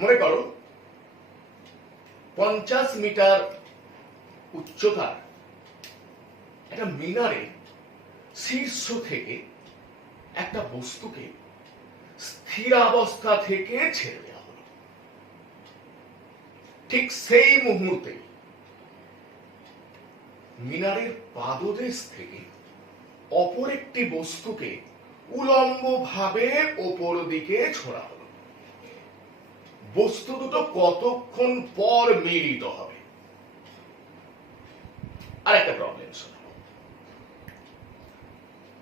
মনে করো 50 মিটার উচ্চতার একটা মিনারে শীর্ষ থেকে একটা বস্তুকে স্থিরাবস্থা থেকে ছেড়ে দেওয়া হলো। ঠিক সেই মুহূর্তে মিনারের পাদদেশ থেকে অপর একটি বস্তুকে উলম্বভাবে ওপর দিকে ছোড়া হলো। বস্তু দুটো কতক্ষণ পর মিলিত হবে? আর একটা প্রবলেম শোনো,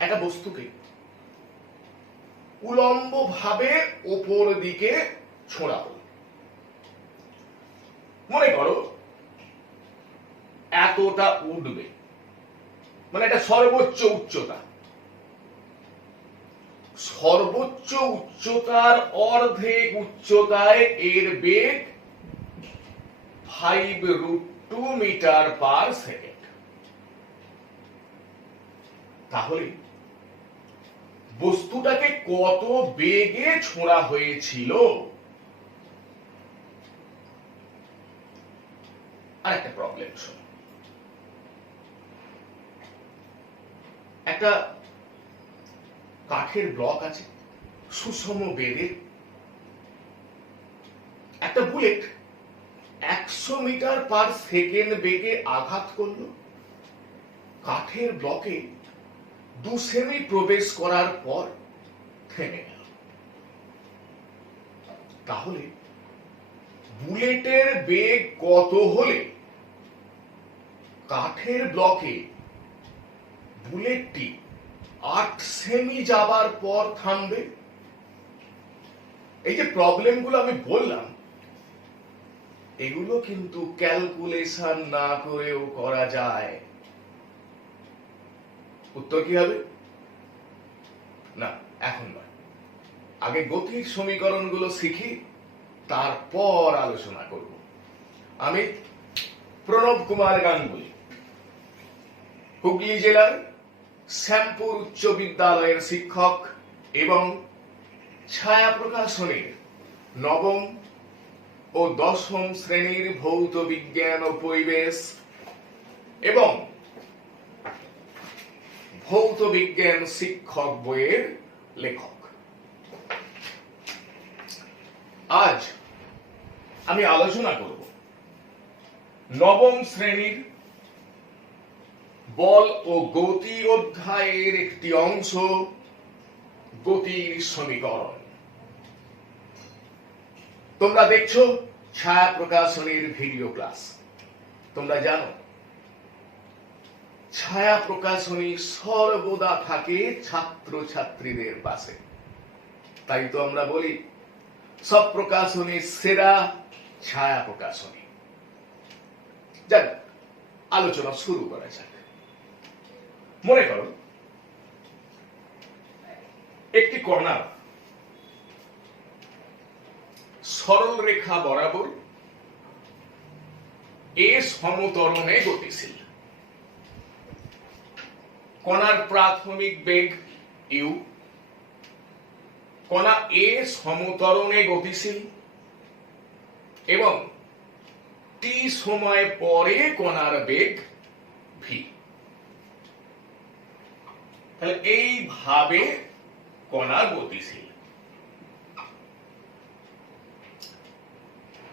একটা বস্তুকে উলম্বভাবে ওপর দিকে ছোড়া হলো। মনে করো এতটা উঠবে, মানে এটা সর্বোচ্চ উচ্চতা। সর্বোচ্চ উচ্চতার অর্ধেক উচ্চতায় এর বেগ 5√2 মিটার পার সেকেন্ড। তাহলে বস্তুটাকে কত বেগে ছোঁড়া হয়েছিল? আর একটা প্রবলেম শোনো, একটা কাঠের ব্লক আছে সুষম বেগের, একটা বুলেট 100 মিটার পার সেকেন্ড বেগে আঘাত করলো। কাঠের ব্লকে 2 সেমি প্রবেশ করার পর থেমে গেল। তাহলে বুলেটের বেগ কত হলে কাঠের ব্লকে বুলেটটি 8 সেমি যাবার পর থামবে? এই যে প্রবলেমগুলো আমি বললাম, এগুলো কিন্তু ক্যালকুলেশন না করেও করা যায়। উত্তর কি হবে? না, এখন নয়, আগে গতির সমীকরণগুলো শিখি, তারপর আলোচনা করব। আমি প্রণব কুমার গাঙ্গুলি, হুগলি জেলার শ্যামপুর উচ্চ বিদ্যালয়ের শিক্ষক এবং ছায়া প্রকাশনের নবম ও দশম শ্রেণীর ভৌত বিজ্ঞান ও পরিবেশ এবং ভৌত বিজ্ঞান শিক্ষক বইয়ের লেখক। আজ আমি আলোচনা করব নবম শ্রেণীর বল ও গতি অধ্যায়ের একটি অংশ, গতির সমীকরণ। তোমরা দেখছো ছায়া প্রকাশনের ভিডিও ক্লাস। তোমরা জানো ছায়া প্রকাশনী সর্বদা থাকে ছাত্র ছাত্রীদের পাশে। তাই তো আমরা বলি সব প্রকাশনীর সেরা ছায়া প্রকাশনী। যাক, আলোচনা শুরু করা যাক। মনে করো একটি কণা সরল রেখা বরাবর এ সমতরণে গতিশীল। কণার প্রাথমিক বেগ ইউ, কণা এ সমতরণে গতিশীল এবং টি সময় পরে কণার বেগ ভি। তাহলে এইভাবে কণা গতিশীল।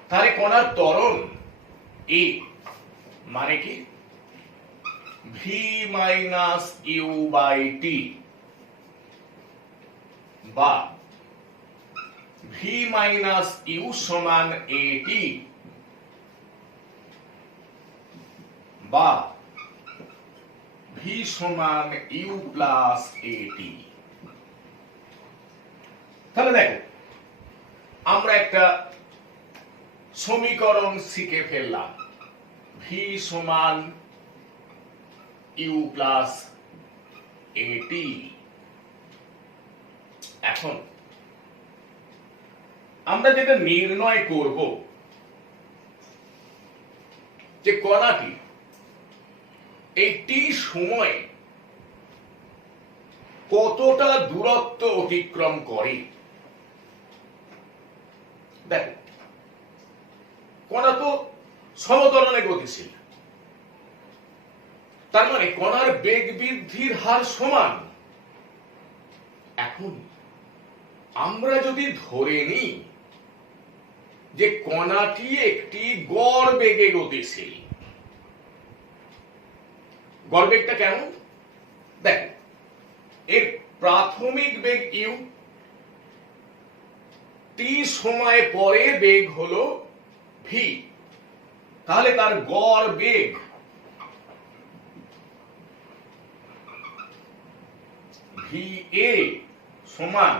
তাহলে কণার ত্বরণ এ মানে কি? V minus you by T, বা ভি মাইনাস ইউ সমান এ টি, বা ভি সমান ইউ প্লাস এ টি। তাহলে দেখো আমরা একটা সমীকরণ শিখে ফেললাম, ভি সমান ইউ প্লাস এ টি। এখন আমরা যেটা নির্ণয় করব যে কণাটি এই টি সময়ে কতটা দূরত্ব অতিক্রম করে। দেখো কণা তো সমতরণে গতিশীল, তার মানে কণার বেগ বৃদ্ধির হার সমান। এখন আমরা যদি ধরে নিই যে কণাটি একটি গড় বেগে গতিশীল, গড় বেগটা কেমন দেখ, এর প্রাথমিক বেগ ইউ, টি সময় পরে বেগ হলো ভি, তাহলে তার গড় বেগ ভি এ সমান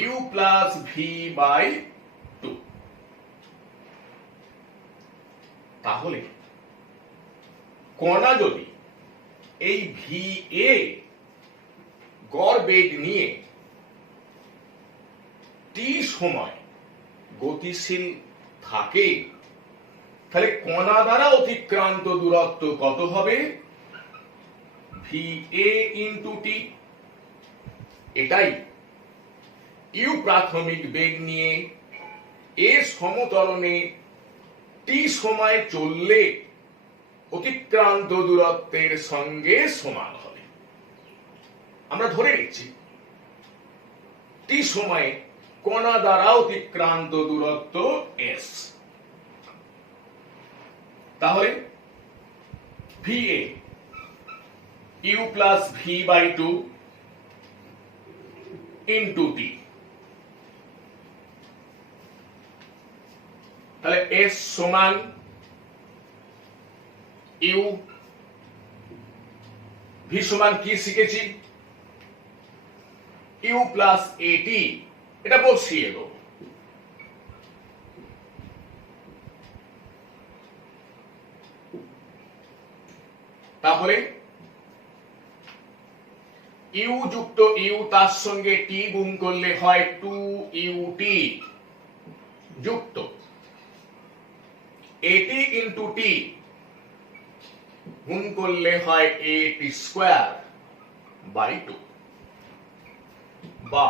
u plus V by two. তাহলে কণা যদি এই ভি এ গড় বেগ নিয়ে টি সময় গতিশীল থাকে, তাহলে কণা দ্বারা অতিক্রান্ত দূরত্ব কত হবে? V A into T. এটাই ইউ প্রাথমিক বেগ নিয়ে এ সমতরণে টি সময় চললে অতিক্রান্ত দূরত্বের সঙ্গে সমান হবে। আমরা ধরে নিচ্ছি টি সময়ে কণা দ্বারা অতিক্রান্ত দূরত্ব এস। তাহলে V A U plus V by two into T, তাহলে এস সমান ইউ, ভি সমান কি শিখেছি? ইউ প্লাস এটি, এটা বসিয়ে দেবো। তাহলে ইউ যুক্ত ইউ তার সঙ্গে টি গুণ করলে হয় 2ut যুক্ত এটি ইন্টু টি গুণ করলে হয় at স্কয়ার বাই 2, বা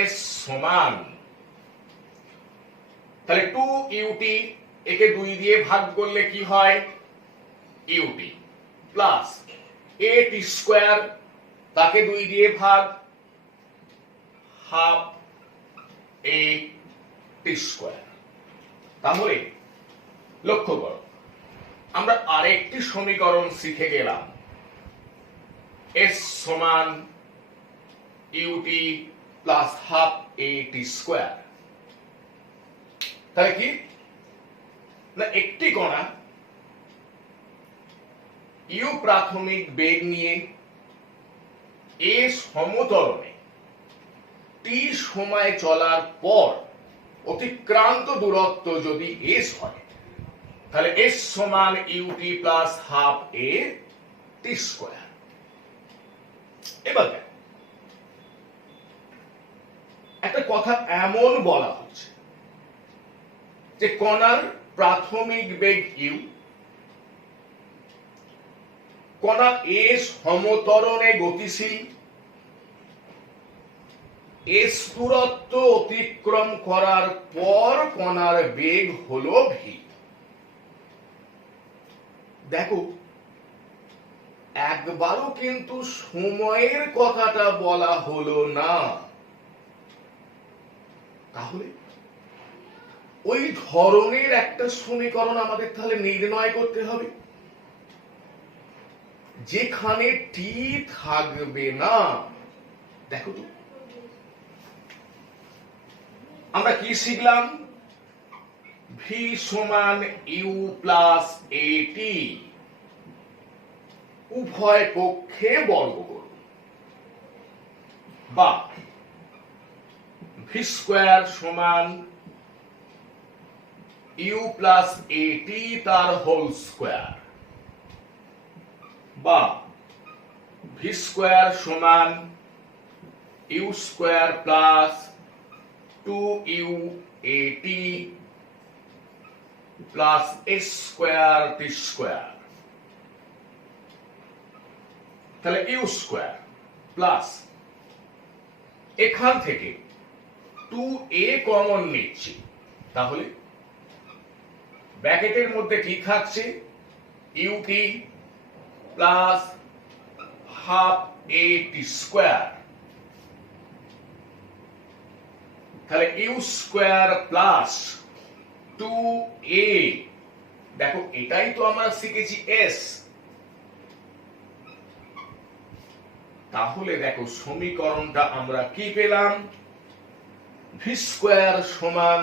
এস সমান, তাহলে 2ut একে 2 দিয়ে ভাগ করলে কি হয়? ut প্লাস at স্কয়ার, তাকে 2 দিয়ে ভাগ, হাফ at স্কয়ার। তাহলে লক্ষ্য করো, আমরা আরেকটি সমীকরণ শিখে গেলাম, s সমান ut plus half at square. তাহলে কি না, একটি কণা ইউ প্রাথমিক বেগ নিয়ে এ সমতরণে টি সময় চলার পর অতিক্রান্ত দূরত্ব যদি এস হয়, তাহলে এস সমান ut প্লাস হাফ এ টি স্কয়ার। এবার একটা কথা এমন বলা হচ্ছে যে কণার প্রাথমিক বেগ ইউ, কণা এ সমতরণে গতিশীল, এস দূরত্ব অতিক্রম করার পর কণার বেগ হলো ভি। দেখো, একবারও কিন্তু সময়ের কথাটা বলা হলো না। তাহলে ওই ধরনের একটা সমীকরণ আমাদের তাহলে নির্ণয় করতে হবে যেখানে টি থাকবে না। দেখো তো, আমরা কি শিখলাম? ভি সমান ইউ প্লাস এটি, উভয় পক্ষে বর্গ করুন, বা ভি স্কয়ার সমান ইউ প্লাস এটি তার হোল স্কয়ার, বা ভি স্কয়ার সমান u square plus 2uat plus s square t square. তাহলে ইউ স্কয়ার প্লাস এখান থেকে 2a কমন নিচ্ছি, তাহলে ব্র্যাকেটের মধ্যে কি থাকছে, ইউটি প্লাস হাফ এ টি স্কোয়ার, তাহলে ইউ স্কোয়ার প্লাস 2a, দেখো এটাই তো আমরা শিখেছি এস। তাহলে দেখো সমীকরণটা আমরা কি পেলাম, ভি স্কোয়ার সমান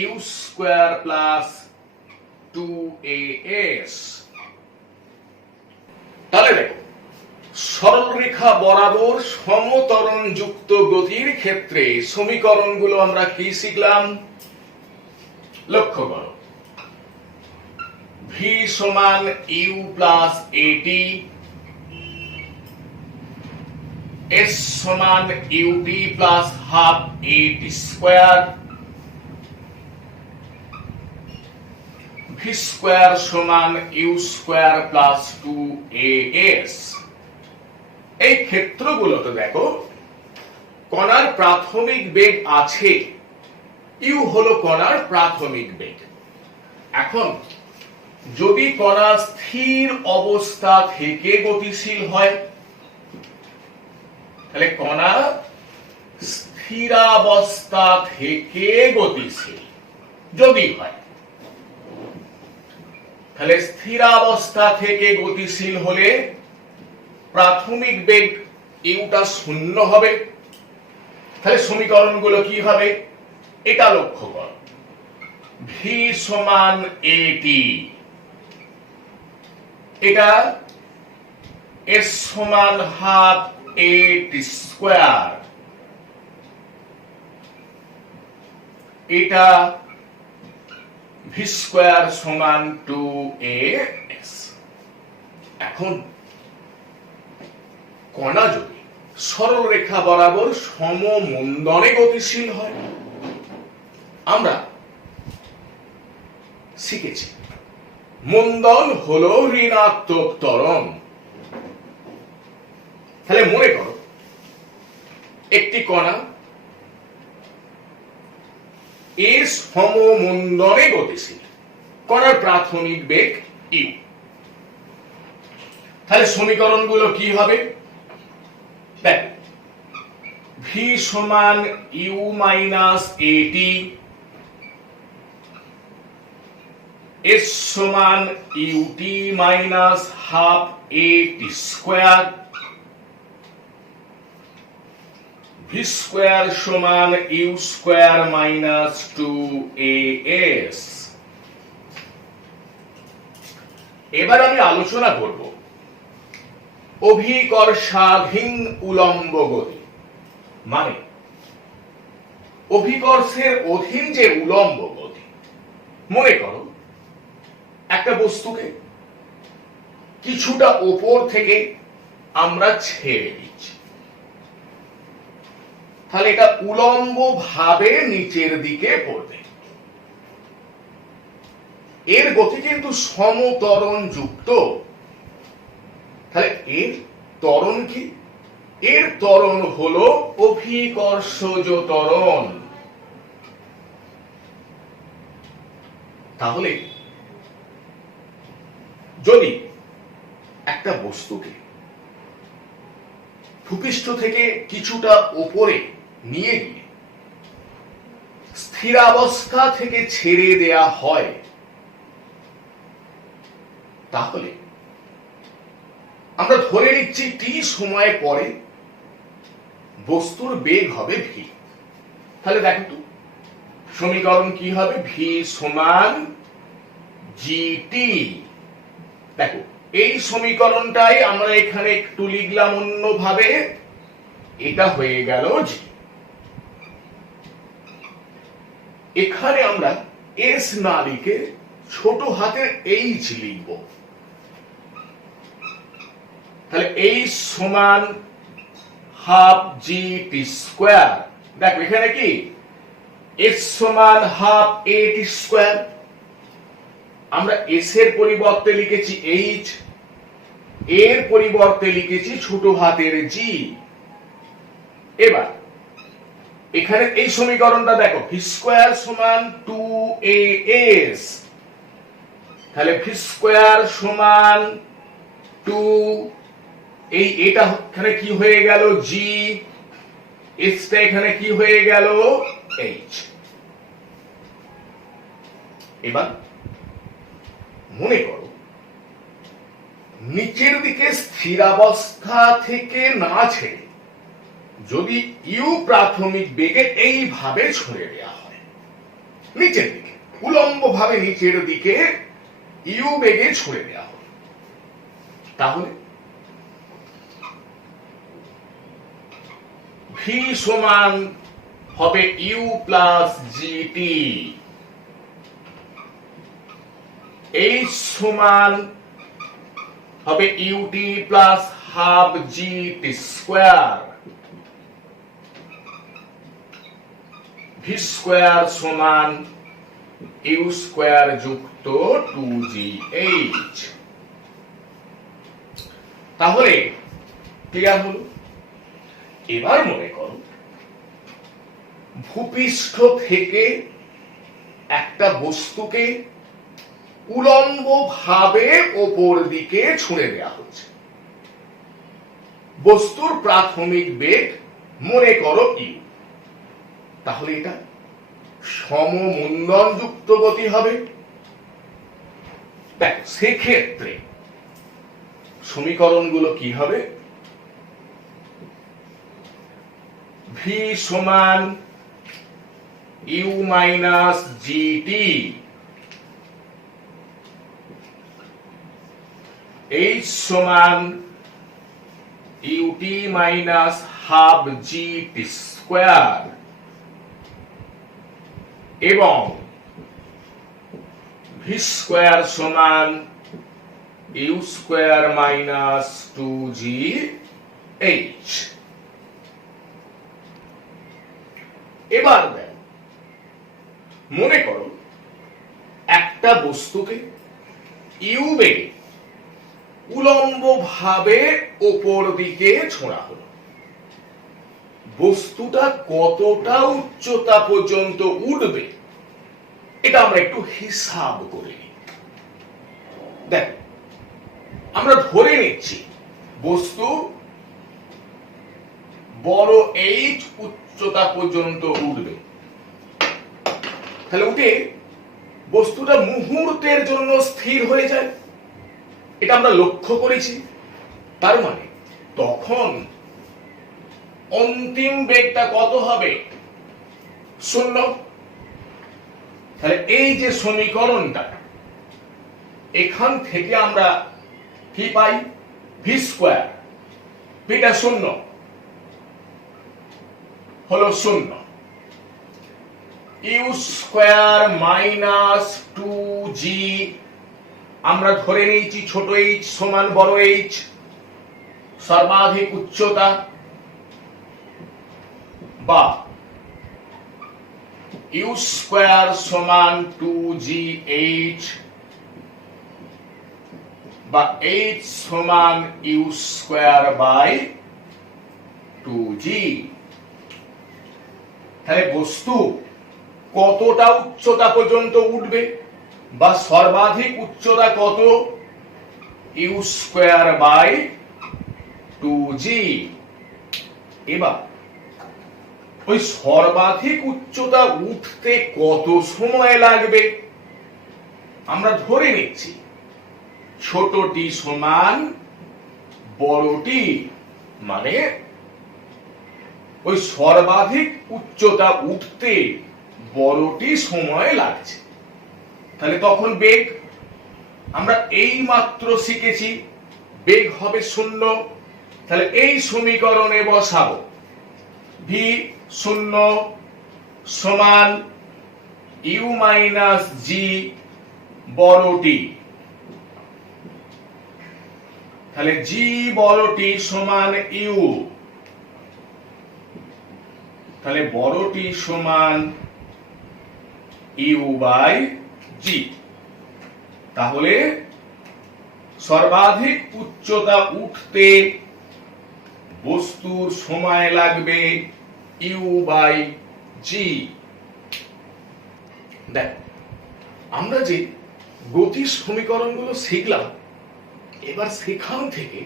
ইউ স্কোয়ার প্লাস 2as। তাহলে দেখো সরলরেখা বরাবর সমত্বরণ যুক্ত গতির ক্ষেত্রে সমীকরণগুলো আমরা কি শিখলাম, লক্ষ্য করো। ভি সমান ইউ প্লাস এটি, এস সমান ইউটি প্লাস হাফ এটি স্কোয়ার, ভি স্কোয়ার সমান ইউ স্কোয়ার প্লাস 2as। এই ক্ষেত্রগুলোতে দেখো কণার প্রাথমিক বেগ আছে, ইউ হলো কণার প্রাথমিক বেগ। এখন যদি কণা স্থির অবস্থা থেকে গতিশীল হয়, তাহলে কণা স্থিরাবস্থা থেকে গতিশীল যদি হয়, তাহলে স্থিরাবস্থা থেকে গতিশীল হলে প্রাথমিক বেগ ইউটা শূন্য হবে। তাহলে সমীকরণগুলো কি হবে, এটা লক্ষ্য কর। ভি সমান এটি, এটা এস সমান হাফ এটি স্কোয়ার, এটা ভি স্কোয়ার সমান 2as। এখন কণা যদি সরল রেখা বরাবর সমমন্দনে গতিশীল হয়, আমরা শিখেছি মন্দন হলো ঋণাত্মক ত্বরণ। তাহলে মনে করো একটি কণা এ সমমন্দনে গতিশীল, কণার প্রাথমিক বেগ ইউ। তাহলে সমীকরণগুলো কি হবে, দেখো ভি সমান ইউ মাইনাস এটি, এস সমান ইউটি মাইনাস হাফ এটি স্কোয়ার, ভি স্কোয়ার সমান ইউ স্কোয়ার মাইনাস 2as। এবার আমি আলোচনা করব অভিকর্ষাধীন উলম্ব গতি, মানে অভিকর্ষের অধীন যে উলম্ব গতি। মনে করো একটা বস্তুকে কিছুটা উপর থেকে আমরা ছেড়ে দিচ্ছি, তাহলে এটা উলম্ব ভাবে নিচের দিকে পড়বে। এর গতি কিন্তু সমত্বরণ যুক্ত। তাহলে এর ত্বরণ কি, এর ত্বরণ হলো অভিকর্ষজ ত্বরণ। তাহলে যদি একটা বস্তুকে ভূপৃষ্ঠ থেকে কিছুটা উপরে নিয়ে গিয়ে স্থিরাবস্থা থেকে ছেড়ে দেয়া হয়, তাহলে আমরা ধরে নিচ্ছি টি সময় পরে বস্তুর বেগ হবে ভি। তাহলে দেখো তো সমীকরণ কি হবে, ভি সমান জিটি। দেখো এই সমীকরণটাই আমরা এখানে একটু লিখলাম অন্যভাবে, এটা হয়ে গেল জি। এখানে আমরা এস না লিখে ছোট হাতের এইচ লিখব। তাহলে এইচ সমান হাফ জি টি স্কোয়ার। দেখো এখানে কি এস সমান হাফ এ টি স্কোয়ার, আমরা এস এর পরিবর্তে লিখেছি এইচ, এর পরিবর্তে লিখেছি ছোট হাতের জি। এবার এখানে এই সমীকরণটা দেখো, ভি স্কয়ার সমান 2as, তাহলে ভি স্কয়ার সমান 2, এই এটা এখানে কি হয়ে গেল জি, এসটা এখানে কি হয়ে গেল এইচ। এবার মনে করো নিচের দিকে স্থিরাবস্থা থেকে না ছেড়ে যদি ইউ প্রাথমিক বেগে এইভাবে ছড়ে দেওয়া হয় নিচের দিকে, উলম্ব ভাবে নিচের দিকে ইউ বেগে ছড়ে দেওয়া হয়, তাহলে ভি সমান হবে ইউ প্লাস জিটি, এইচ সমান হবে ut plus half gt square, v square সমান ইউ স্কয়ার যুক্ত 2gh। তাহলে ক্লিয়ার হলো? এবার মনে করো ভূপৃষ্ঠ থেকে একটা বস্তুকে উলম্ব ভাবে ওপর দিকে ছুঁড়ে দেওয়া হচ্ছে, বস্তুর প্রাথমিক বেগ মনে করো ইউ, তাহলে এটা সমমন্দন যুক্ত গতি হবে। দেখ সেক্ষেত্রে সমীকরণগুলো কি হবে, ভি সমান ইউ মাইনাস জিটি, এইচ সমান ut minus half gt square, এবং ভি স্কয়ার সমান ইউ স্কয়ার মাইনাস 2gh। এবার মনে করো একটা বস্তুকে ইউ বেগে উলম্ব ভাবে ওপর দিকে ছোঁড়া হলো, বস্তুটা কতটা উচ্চতা পর্যন্ত উঠবে এটা আমরা একটু হিসাব করে নিই। দেখ আমরা ধরে নিচ্ছি বস্তু বড় এইচ উচ্চতা পর্যন্ত উঠবে, তাহলে উঠে বস্তুটা মুহূর্তের জন্য স্থির হয়ে যায়, এটা আমরা লক্ষ্য করেছি। তার মানে তখন অন্তিম বেগটা কত হবে, 0। তাহলে এই যে সমীকরণটা, এখান থেকে আমরা কি পাই, ভি স্কয়ার, ভিটা 0 হলো 0, ইউ স্কয়ার মাইনাস 2g, আমরা ধরে নিয়েছি ছোট এইচ সমান বড় এইচ, সর্বাধিক উচ্চতা, বা ইউ স্কয়ার সমান 2gh, বা এইচ সমান ইউ স্কয়ার বাই 2g। তাহলে বস্তু কতটা উচ্চতা পর্যন্ত উঠবে, বা সর্বাধিক উচ্চতা কত, ইউ স্কয়ার বাই 2g। এবার ওই সর্বাধিক উচ্চতা উঠতে কত সময় লাগবে, আমরা ধরে নিচ্ছি ছোটটি সমান বড়টি, মানে ওই সর্বাধিক উচ্চতা উঠতে বড়টি সময় লাগছে। তাহলে তখন বেগ আমরা এই মাত্র শিখেছি, বেগ হবে 0। তাহলে এই সমীকরণে বসাবো ভি 0 সমান ইউ মাইনাস জি বড়টি, তাহলে জি বড়টি সমান ইউ, তাহলে বড়টি সমান ইউ বাই জি। তাহলে সর্বাধিক উচ্চতা উঠতে বস্তুর সময় লাগবে ইউ বাই জি। দেখ, আমরা যে গতির সমীকরণগুলো শিখলাম, এবার সেখান থেকে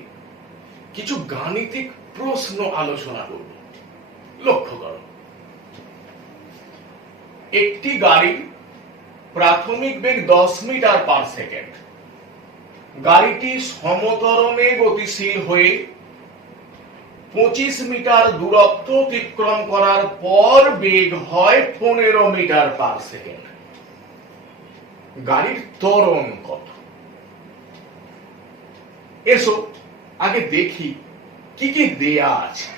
কিছু গাণিতিক প্রশ্ন আলোচনা করব। লক্ষ্য করো, একটি গাড়ির প্রাথমিক বেগ 10 মিটার পার সেকেন্ড। গাড়িটি সমতরণে গতিশীল হয়ে 25 মিটার দূরত্ব অতিক্রম করার পর বেগ হয় 15 মিটার পার সেকেন্ড। গাড়ির ত্বরণ কত? এসো আগে দেখি কি কি দেয়া আছে।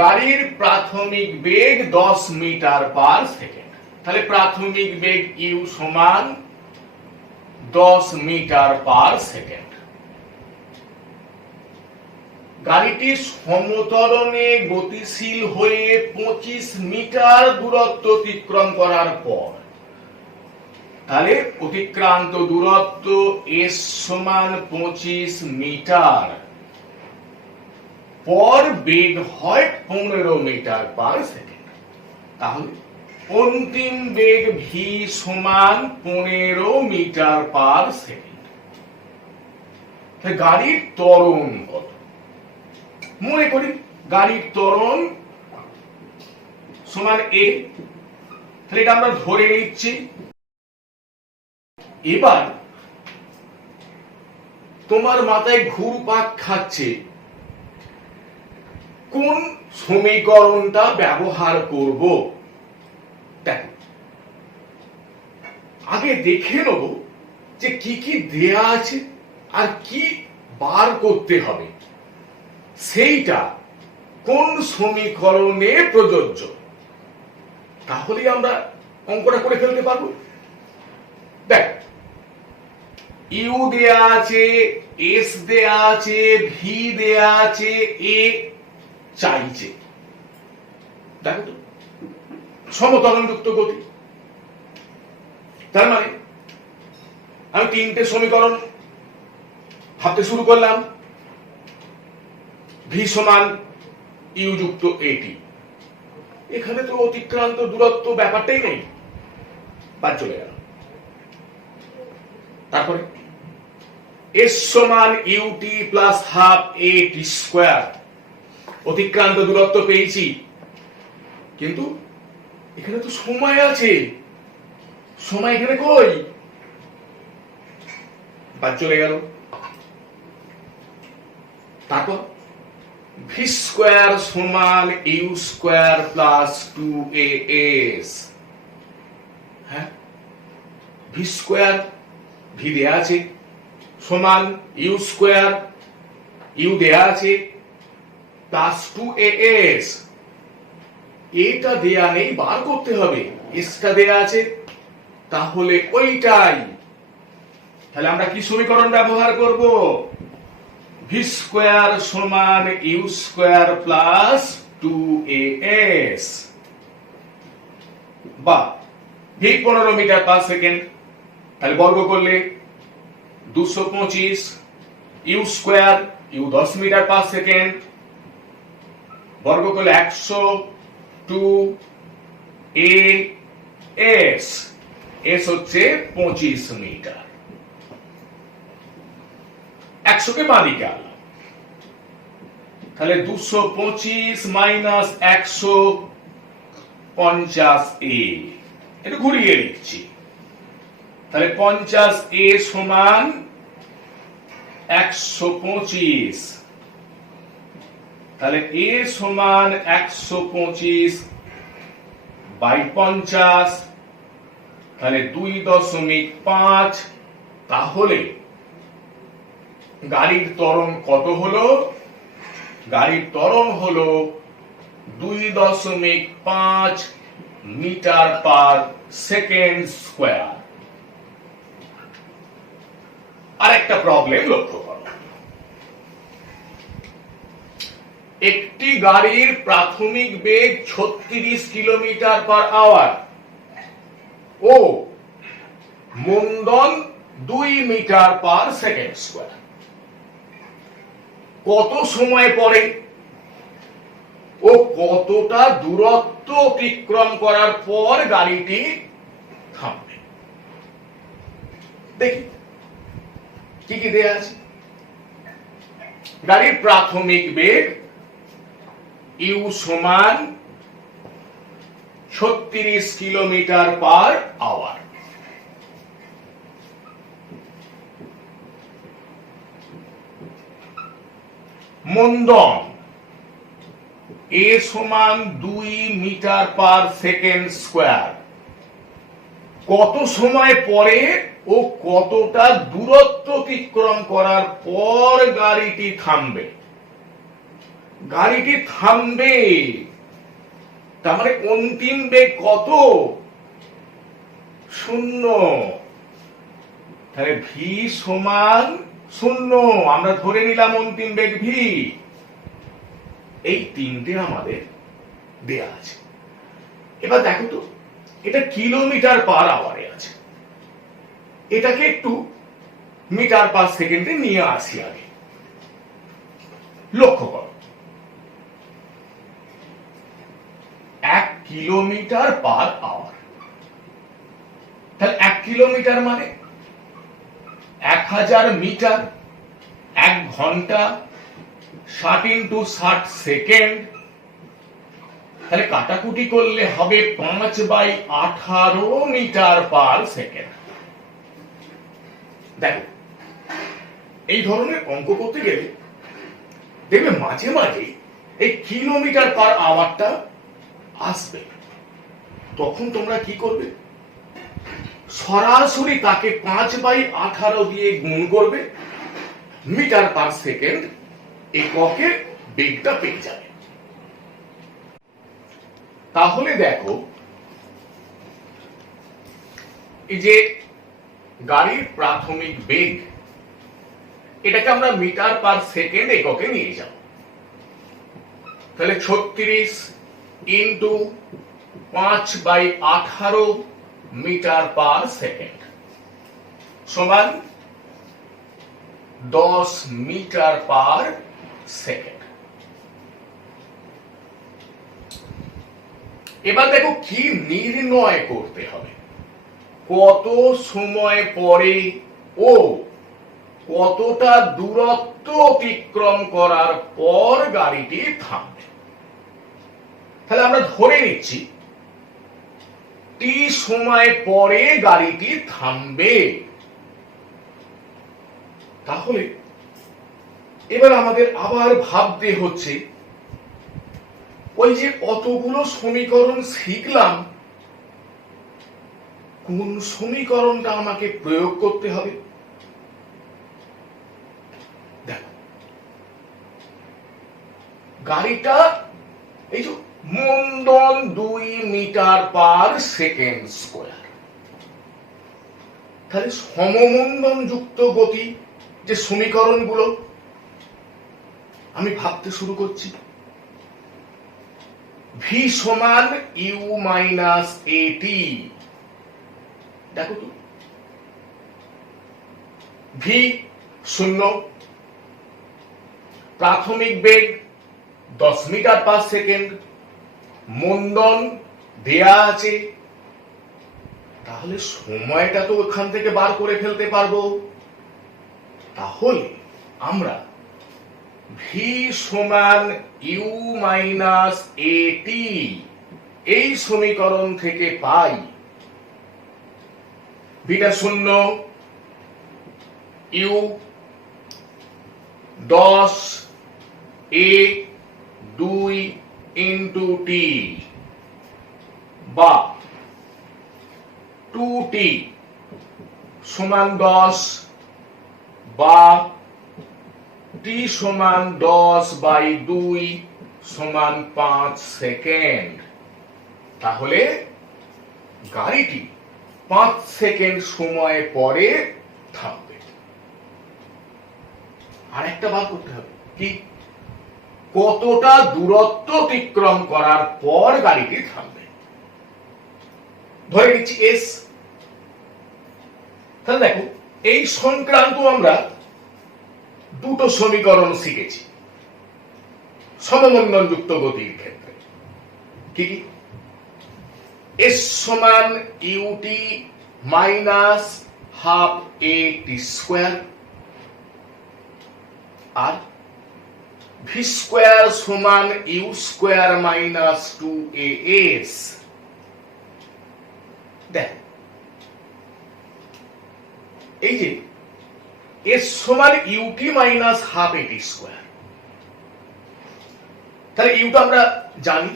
গাড়ির প্রাথমিক বেগ 10 মিটার পার সেকেন্ড, তাহলে প্রাথমিক বেগ ইউ সমান 10 মিটার পার সেকেন্ড। গাড়িটি সমতরণে গতিশীল হয়ে 25 মিটার দূরত্ব অতিক্রম করার পর, তাহলে অতিক্রান্ত দূরত্ব এস সমান 25 মিটার পর বেগ হয় 15 মিটার পার সেকেন্ড। তাহলে অন্তিম বেগ ভি সমান 15 মিটার পার সেকেন্ড। গাড়ির ত্বরণ কত? মনে করি গাড়ির ত্বরণ সমান এ, তাহলে এটা আমরা ধরে নিচ্ছি। এবার তোমার মাথায় ঘুরপাক খাচ্ছে কোন সমীকরণটা ব্যবহার করব। দেখো, আগে দেখে নেব যে কি কি দেয়া আছে আর কি বার করতে হবে, সেইটা কোন সমীকরণে প্রযোজ্য, তাহলে আমরা অঙ্কটা করে ফেলতে পারবো। দেখ, ইউ দেয়া আছে, এস দেয়া আছে, ভি দেয়া আছে, এ চাইছে। দেখো তো, সমতরণযুক্ত গতি, তার মানে আমি তিনটে সমীকরণ ভাবতে শুরু করলাম। ভি সমান ইউ যুক্ত এটি, এখানে তো অতিক্রান্ত দূরত্ব ব্যাপারটাই নেই, বাদ চলে গেল। তারপরে এস সমান ইউটি প্লাস হাফ এ টি স্কোয়ার, অতিক্রান্ত দূরত্ব পেয়েছি, কিন্তু এখানে তো সময় আছে, সময় এখানে কই, বাদ চলে গেল। তারপর ভি স্কোয়ার সমান ইউ স্কোয়ার প্লাস 2as। হ্যাঁ, ভি স্কোয়ার, ভি দেয়া আছে, সমান ইউ স্কোয়ার, ইউ দেয়া আছে, প্লাস 2as। এটা দেয়া নেই, বার করতে হবে। এসটা দেয়া আছে, তাহলে ওইটাই। তাহলে আমরা কি সমীকরণ ব্যবহার করব? ভি স্কোয়ার সমান ইউ স্কোয়ার প্লাস 2as, বা ভি 15 মিটার পার সেকেন্ড, তাহলে বর্গ করলে 225, u square, u 10 metre per second, বর্গ করলে 100, 2as, এস হচ্ছে 25 মিটার। 100 কে বাঁদিকে আনলাম, তাহলে 225 মাইনাস 150a, এটা ঘুরিয়ে লিখছি, তাহলে 50a সমান 125, তাহলে a সমান 125 বাই 50, তাহলে 2.5। তাহলে গাড়ির ত্বরণ কত হলো? গাড়ির ত্বরণ হলো 2.5 মিটার পার সেকেন্ড স্কোয়ার। আরেকটা প্রবলেম লক্ষ্য করো, একটি গাড়ির প্রাথমিক বেগ 36 কিলোমিটার পার আওয়ার ও মন্দন 2 মিটার পার সেকেন্ড স্কোয়ার। কত সময় পরে ও কতটা দূরত্ব অতিক্রম করার পর গাড়িটি থামবে। দেখি কি কি দেয়া আছে। গাড়ির প্রাথমিক বেগ ইউ সমান 36 কিলোমিটার পার আওয়ার। মন্দন এ সমান 2 মিটার পার সেকেন্ড স্কোয়ার। কত সময় পরে ও কতটা দূরত্ব অতিক্রম করার পর গাড়িটি থামবে। গাড়িটি থামবে তার মানে অন্তিম বেগ কত? 0। তাহলে ভি সমান 0। আমরা ধরে নিলাম অন্তিম বেগ ভি। এই তিনটে আমাদের দেয়া আছে। এবার দেখো তো, এটা কিলোমিটার পার আওয়ারে আছে, এটাকে একটু মিটার পার সেকেন্ডে নিয়ে আসি আগে। লক্ষ্য করো, 1 কিলোমিটার পার আওয়ার। তাহলে 1 কিলোমিটার মানে 1000 মিটার। 1 ঘন্টা 60 ইন্টু 60 সেকেন্ড। তাহলে কাটাকুটি করলে হবে 5/18 মিটার পার সেকেন্ড। দেখো, এই ধরনের অঙ্ক করতে গেলে দেখবে মাঝে মাঝে এই কিলোমিটার পার আওয়ারটা আসবে। তখন তোমরা কি করবে? সরাসরি তাকে 5/18 দিয়ে গুণ করবে, মিটার পার সেকেন্ড এককের বেগটা পেয়ে যাবে। তাহলে দেখো, এই যে গাড়ির প্রাথমিক বেগ, এটাকে আমরা মিটার পার সেকেন্ড এককে নিয়ে যাব। তাহলে 36 ইন্টু 5/18 মিটার পার সেকেন্ড সমান 10 মিটার পার সেকেন্ড। এবার দেখো কি নির্ণয় করতে হবে। কত সময় পরে ও কতটা দূরত্ব অতিক্রম করার পর গাড়িটি থামবে। তাহলে আমরা ধরে নিচ্ছি টি সময় পরে গাড়িটি থামবে। তাহলে এবার আমাদের আবার ভাবতে হচ্ছে, ওই যে কতগুলো সমীকরণ শিখলাম, কোন সমীকরণটা আমাকে প্রয়োগ করতে হবে। দেখো, গাড়িটা এই যে মন্দন 2 মিটার পার সেকেন্ড স্কোয়ার। তাহলে সমমন্দন যুক্ত গতি যে সমীকরণগুলো আমি ভাবতে শুরু করছি। ভি সমান ইউ মাইনাস এটি। দেখো তো, ভি 0, প্রাথমিক বেগ 10 মিটার পার সেকেন্ড, মন্দন দেয়া আছে। তাহলে সময়টা তো ওখান থেকে বার করে ফেলতে পারবো। তাহলে আমরা ভি সমান ইউ মাইনাস এটি এই সমীকরণ থেকে পাই ভিটা 0, ইউ 10 এ 2 ইন্টু টি বা 2t সমান 10 বা টি সমান 10/2 সমান 5 সেকেন্ড। তাহলে গাড়িটি 5 সেকেন্ড সময় পরে থামবে। আরেকটা বার করতে হবে, কি কতটা দূরত্ব অতিক্রম করার পর গাড়িটি থামবে। ধরে নিচ্ছি এস। তাহলে দেখো, এই সংক্রান্ত আমরা দুটো সমীকরণ শিখেছি। সমমন্দনযুক্ত গতির ক্ষেত্রে কি এস সমান ইউটি মাইনাস হাফ এ টি স্কোয়ার আর ভি স্কোয়ার সমান ইউ স্কোয়ার মাইনাস 2as। দেখ এই যে এস সমান ইউটি মাইনাস হাফ এ টি স্কোয়ার, তাহলে ইউটা আমরা জানি,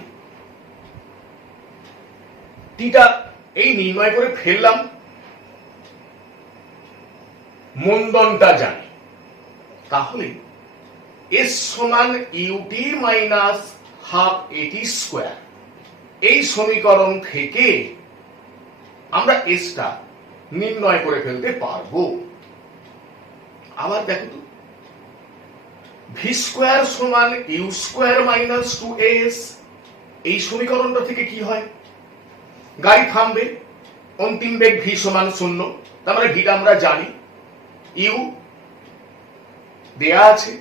টিটা এই নির্ণয় করে ফেললাম, মন্দনটা জানি, তাহলে এস সমান ইউটি মাইনাস হাফ এটি স্কোয়ার এই সমীকরণ থেকে আমরা এসটা নির্ণয় করে ফেলতে পারবো। আবার দেখো তো, ভি স্কোয়ার সমান ইউ স্কোয়ার মাইনাস 2as এই সমীকরণটা থেকে কি হয়, গাড়ি থামবে, অন্তিম বেগ ভি সমান 0, তার মানে ভিটা আমরা জানি, ইউ দেয়া আছে,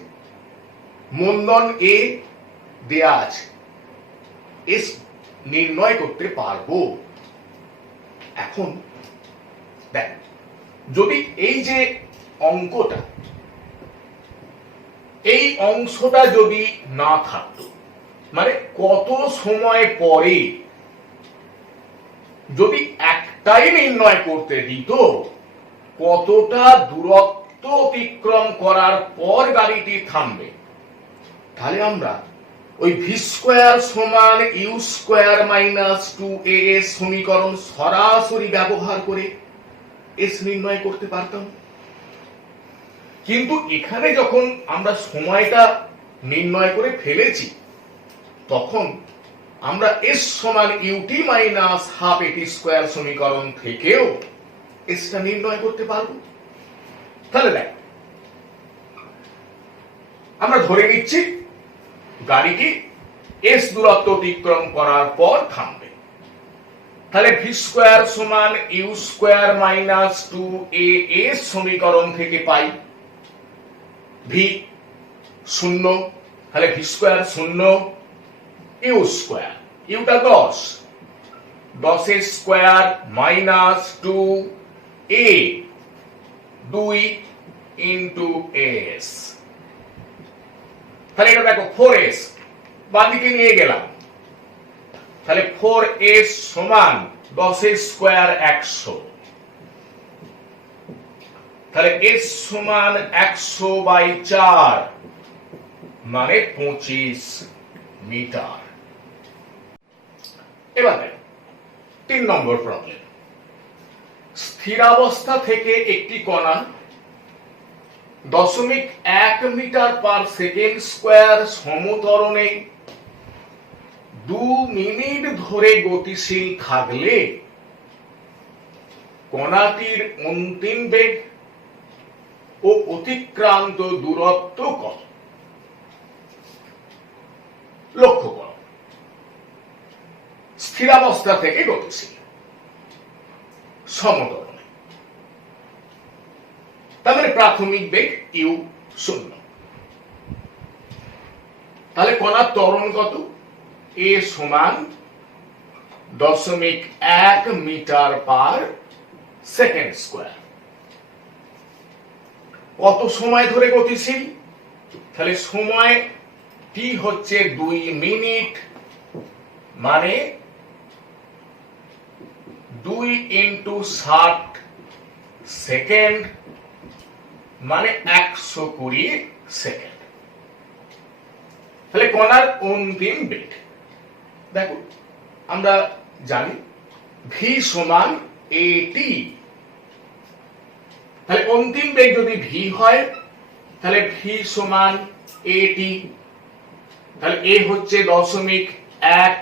মন্দন এ দেয়া আছে, এস নির্ণয় করতে পারবো। এখন দেখ, যদি এই যে অঙ্কটা, এই অংশটা যদি না থাকতো, মানে কত সময় পরে যদি একটাই নির্ণয় করতে দিত, কতটা দূরত্ব অতিক্রম করার পর গাড়িটি থামবে, তাহলে আমরা ওই ভি স্কোয়ার সমান ইউ স্কোয়ার মাইনাস 2as সমীকরণ সরাসরি ব্যবহার করে এস নির্ণয় করতে পারতাম। কিন্তু এখানে যখন আমরা সময়টা নির্ণয় করে ফেলেছি, তখন আমরা এস সমান ইউটি মাইনাস হাফ এটি স্কোয়ার সমীকরণ থেকেও এসটা নির্ণয় করতে পারবো। তাহলে দেখ, আমরা ধরে নিচ্ছি গাড়িটি এস দূরত্ব অতিক্রম করার পর থামবে, তাহলে ভি স্কোয়ার সমান ইউ স্কোয়ার মাইনাস 2as সমীকরণ থেকে পাই ভি 0, তাহলে ভি স্কোয়ার 0, ইউ স্কোয়ার, ইউটা 10 এর square minus 2a 2 into S, তাহলে এটা দেখো 4s বাদিকে নিয়ে গেলাম, তাহলে 4s সমান 10 এর স্কোয়ার 100, তাহলে s সমান 100/4 মানে 25 মিটার। এবার দেখো 3 নম্বর প্রবলেম। স্থিরাবস্থা থেকে একটি কণা 0.1 মিটার পার সেকেন্ড স্কোয়ার সমত্বরণে 2 মিনিট ধরে গতিশীল থাকলে কণাটির অন্তিম বেগ ও অতিক্রান্ত দূরত্ব কত? লক্ষ্য করো, স্থিরাবস্থা থেকে গতিশীল সমত্বরণে, তার মানে প্রাথমিক বেগ ইউ 0, তাহলে কণার ত্বরণ কত? এ সমান 0.1 মিটার পার সেকেন্ড স্কোয়ার। কত সময় ধরে গতিশীল? তাহলে সময় টি হচ্ছে 2 মিনিট, মানে 2 ইন্টু 60 সেকেন্ড মানে 120 সেকেন্ড। তাহলে কণার অন্তিম বেগ দেখো, আমরা জানি ভি সমান এটি, তাহলে অন্তিম বেগ যদি ভি হয়, তাহলে ভি সমান এটি, তাহলে এ হচ্ছে 0.1,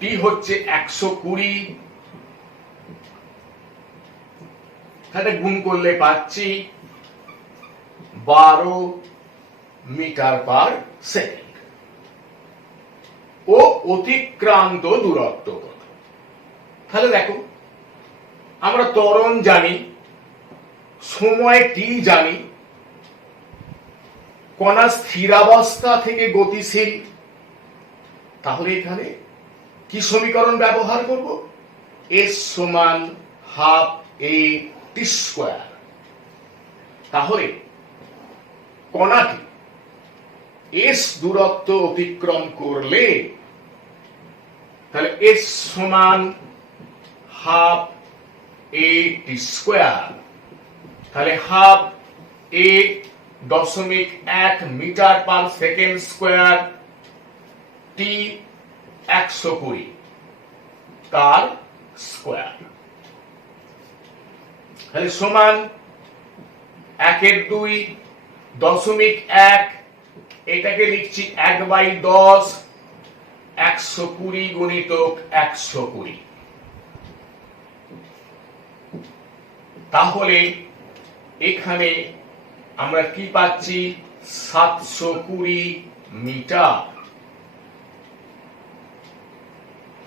টি হচ্ছে 120, তাহলে গুণ করলে পাচ্ছি 12 মিটার পার সেকেন্ড। ও অতিক্রান্ত দূরত্ব কত? তাহলে দেখো, আমরা ত্বরণ জানি, সময় টি জানি, কণা স্থিরাবস্থা থেকে গতিশীল, তাহলে এখানে কি সমীকরণ ব্যবহার করব? এস সমান হাফ এ টি স্কোয়ার। তাহলে কণাটি এস দূরত্ব অতিক্রম করলে তাহলে এস সমান হাফ এ টি স্কোয়ার, তাহলে হাফ এ 0.1 মিটার পার সেকেন্ড স্কোয়ার, টি 120 তার স্কোয়ার, তাহলে সমান 1/2 0.1, এটাকে লিখছি 1/10, 120 গুণিতক 120। তাহলে এখানে আমরা কি পাচ্ছি? 720 মিটার।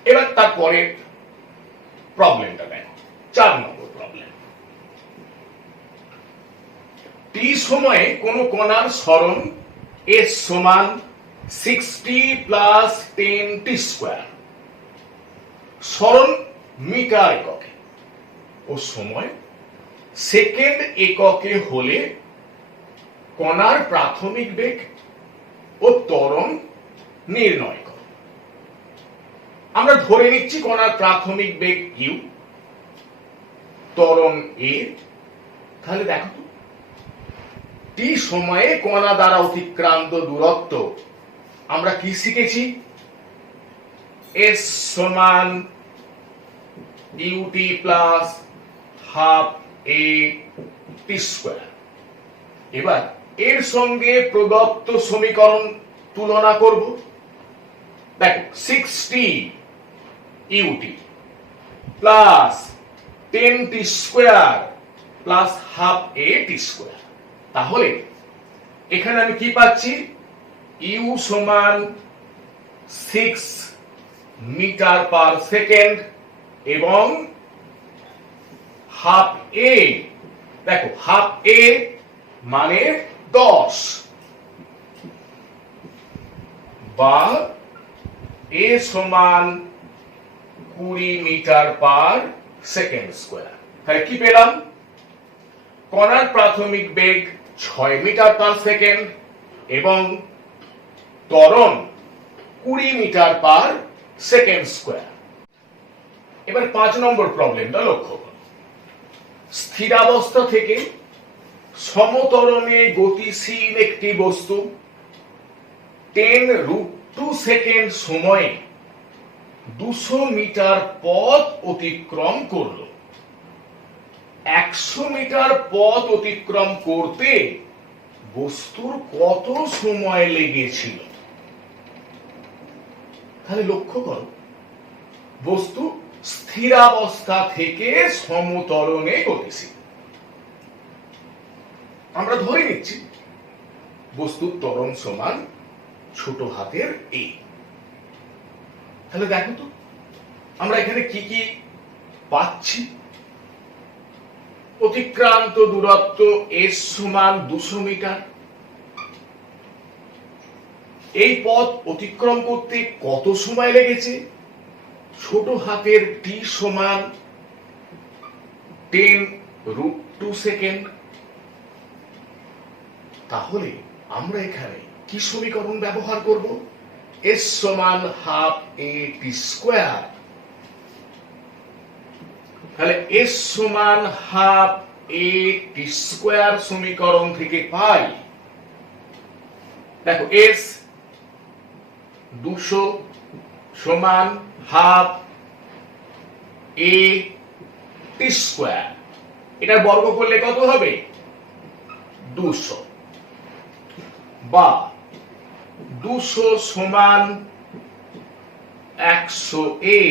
এবার তারপরে প্রবলেমটা দেখো, 4 নম্বর প্রবলেম। টি সময়ে কোন কণার সরণ এস সমান 60 প্লাস 10 টি স্কোয়ার, সরণ মিটার এককে ও সময় সেকেন্ড এককে হলে কণার প্রাথমিক বেগ ও ত্বরণ নির্ণয় করো। আমরা ধরে নিচ্ছি কণার প্রাথমিক বেগ ইউ, ত্বরণ এ। তাহলে দেখো তো, টি সময়ে কণা দ্বারা অতিক্রান্ত দূরত্ব আমরা কি শিখেছি? এস সমান ইউটি প্লাস হাফ এ টি স্কোয়ার। এবার এর সঙ্গে প্রদত্ত সমীকরণ তুলনা করব। দেখো 60 ইউটি প্লাস 10 টি স্কোয়ার প্লাস হাফ এ টি স্কোয়ার। তাহলে এখানে আমি কি পাচ্ছি? ইউ সমান 6 মিটার পার সেকেন্ড এবং হাফ এ, দেখো হাফ এ মানে 10 বা এ সমান 20 মিটার পার সেকেন্ড স্কোয়ার। তাহলে কি পেলাম? কণার প্রাথমিক বেগ 6 মিটার পার সেকেন্ড এবং ত্বরণ 20 মিটার পার সেকেন্ড স্কোয়ার। এবার 5 নম্বর প্রবলেমটা লক্ষ্য করো। স্থিরাবস্থা থেকে সমত্বরণে গতিশীল একটি বস্তু 10√2 সেকেন্ড সময়ে 200 মিটার পথ অতিক্রম করলো। 100 মিটার পথ অতিক্রম করতে বস্তুর কত সময় লেগেছিল? তাহলে লক্ষ্য করো, বস্তু স্থিরাবস্থা থেকে সমত্বরণে গতিশীল। আমরা ধরে নিচ্ছি বস্তুর ত্বরণ সমান ছোট হাতের এ। তাহলে দেখো তো আমরা এখানে কি কি পাচ্ছি? অতিক্রান্ত দূরত্ব এস সমান 200 মিটার। এই পথ অতিক্রম করতে কত সময় লেগেছে? ছোট হাতের টি সমান 10√2 সেকেন্ড। তাহলে আমরা এখানে কি সমীকরণ ব্যবহার করব? এস সমান হাফ এ টি স্কোয়ার। তাহলে এস সমান হাফ এ টি স্কোয়ার সমীকরণ থেকে পাই, দেখো এস 200 সমান হাফ এ টি স্কোয়ার। এটা বর্গ করলে কত হবে? 200 বা 200 সমান 100 এ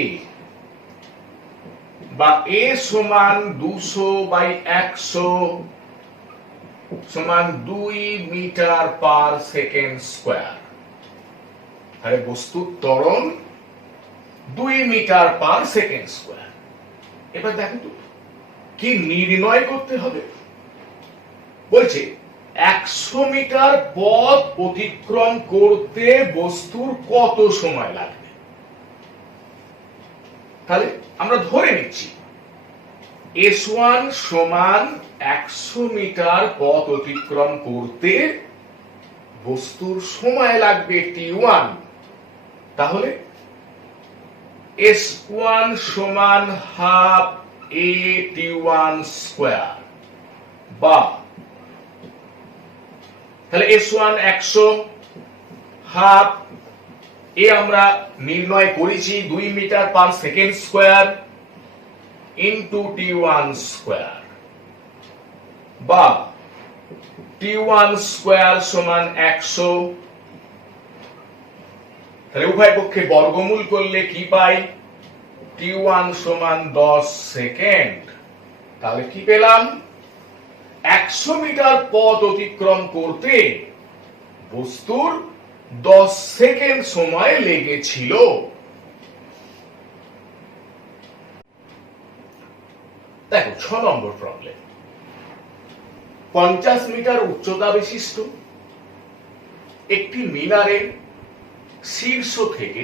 বা এ সমান 200/100 সমান 2 মিটার পার সেকেন্ড স্কোয়ার। তাহলে বস্তুর ত্বরণ 2 মিটার পার সেকেন্ড স্কোয়ার। এবার দেখো তো কি নির্ণয় করতে হবে। বলছে 100 মিটার পথ অতিক্রম করতে বস্তুর কত সময় লাগবে? তাহলে আমরা ধরে নিচ্ছি S1 সমান 100 মিটার পথ অতিক্রম করতে বস্তুর সময় লাগবে T1। তাহলে S1 সমান হাফ a T1 স্কয়ার, বা তাহলে S1 100, হাফ এ আমরা নির্ণয় করেছি 2 metre per second square into T1 square, বা T1 স্কয়ার সমান 100। তাহলে উভয় পক্ষে বর্গমূল করলে কি পাই? T1 সমান 10 সেকেন্ড। তাহলে কি পেলাম? 100 মিটার পথ অতিক্রম করতে বস্তুর 10 সেকেন্ড সময় লেগেছিল। দেখো 6 নম্বর প্রবলেম। 50 মিটার উচ্চতা বিশিষ্ট একটি মিনারের শীর্ষ থেকে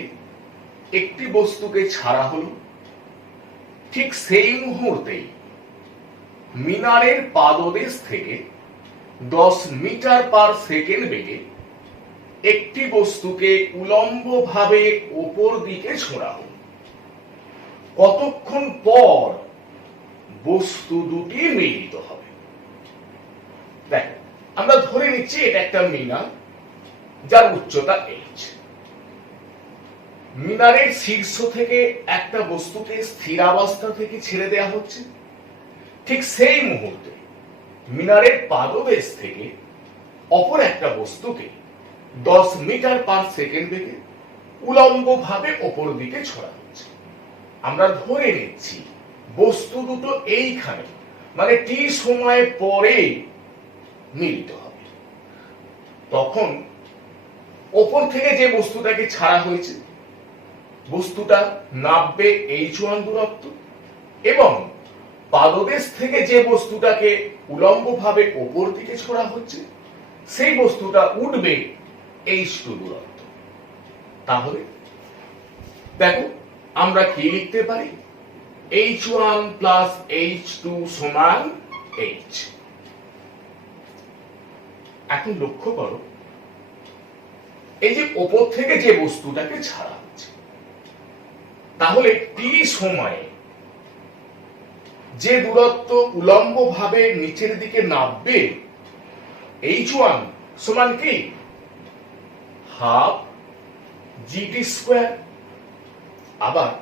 একটি বস্তুকে ছাড়া হলো। ঠিক সেই মুহূর্তেই মিনারের পাদদেশ থেকে 10 মিটার পার সেকেন্ড বেগে একটি বস্তুকে উলম্বভাবে উপর দিকে ছোড়া হলো। কতক্ষণ পর বস্তু দুটি মিলিত হবে? দেখো আমরা ধরে নিচ্ছি এটা একটা মিনার যার উচ্চতা h। মিনারের শীর্ষ থেকে একটা বস্তুকে স্থিরাবস্থা থেকে ছেড়ে দেওয়া হচ্ছে। ঠিক সেই মুহূর্তে মিনারের পাদদেশ থেকে অপর একটা বস্তুকে 10 মিটার পার সেকেন্ড বেগে উলম্বভাবে উপর দিকে ছড়া হচ্ছে। আমরা ধরে নিচ্ছি বস্তু দুটো এইখানে মানে টি সময় পরে মিলিত হবে। তখন উপর থেকে যে বস্তুটাকে ছাড়া হয়েছে বস্তুটা নামবে h1 দূরত্ব, এবং পাদদেশ থেকে যে বস্তুটাকে উলম্বভাবে উপর দিকে ছোড়া হচ্ছে সেই বস্তুটা উঠবে h2 দূরত্ব। তাহলে দেখো আমরা কি লিখতে পারি? h1 প্লাস h2 সমান h। এখন লক্ষ্য করো এই যে উপর থেকে যে বস্তুটাকে ছাড়া হচ্ছে, তাহলে t সময়ে যে দূরত্ব উলম্বভাবে নিচের দিকে নামবে h1 সমান কি? Half gt square. আবার